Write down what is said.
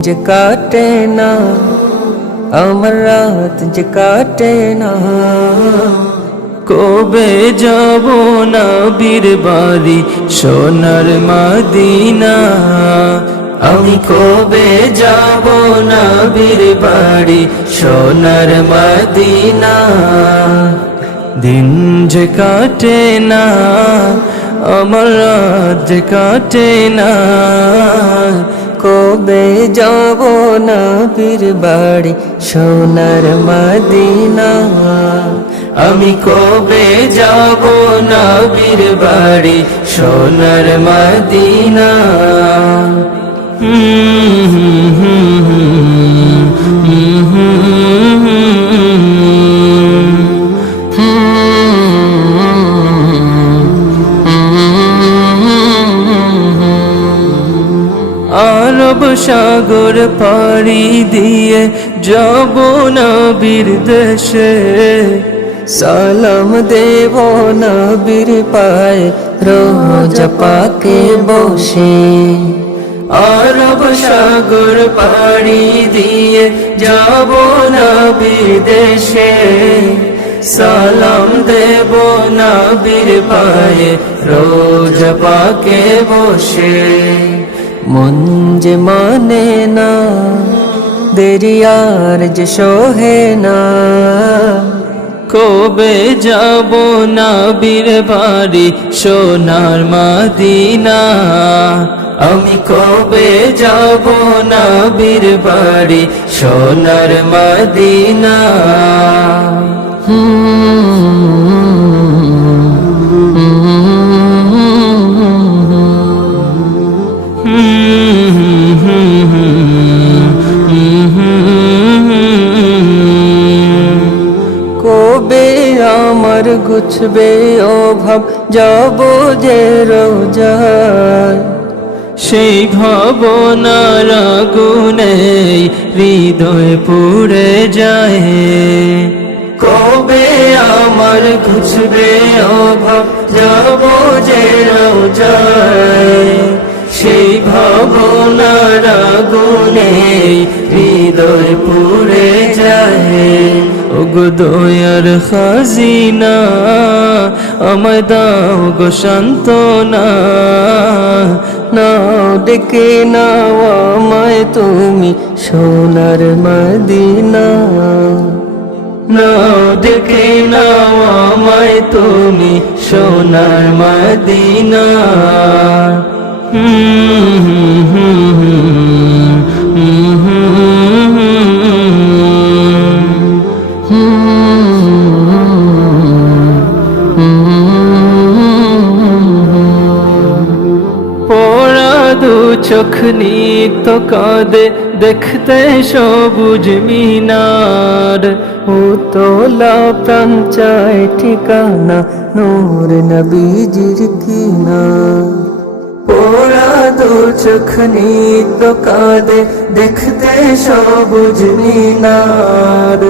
যে কাটে না, আমার রাত যে কাটে না। কবে যাব না বীর বাড়ি, সোনার মাদিনা? আমি কবে যাব না বীর বাড়ি, সোনার মাদিনা? দিন যে কাটে না, আমার রাত যে কাটে না। কবে যাব না পীর বাড়ি? সোনার মদিনা। আমি কবে যাব না বীর বাড়ি? সোনার মদিনা। আরব সাগর পাড়ি দিয়ে যাব না বীর দেশে। সালাম দেব নবীর পায়, রোজ পাকে বসে। আরব সাগর পাড়ি দিয়ে যাব না বিদেশে সালাম দেব না বীর পায়ে, রোজ পাকে বসে। মন যে মানে না দেরিয়ার যে সোহে না। কবে যাব না বীর বাড়ি সোনার মাদিনা? আমি কবে যাব না বীর বাড়ি সোনার মাদিনা? কবে গুছবে অভাব যাব যে রোজায় সেই ভাবনার আগুনে হৃদয় পুড়ে যায়। কবে আমার ঘুষবে অভাব যাব যে যায় সেই ভাবনার আগুনে হৃদয় পুড়ে যায়। ওগো দয়ার খাজিনা, আমায় দাও গো শান্তনা নাও ডেকে নাও আমায় তুমি সোনার মদিনা। নাও ডেকে নাও আমায় তুমি সোনার মদিনা। হুম। চোখ নিত কাঁদে, দেখতে সবুজ মিনার। ও তোলা প্রাণ চায় ঠিকানা, নূর নবীজির কিনা। পোড়া দু চোখ নিত কাঁদে, দেখতে সবুজ মিনার।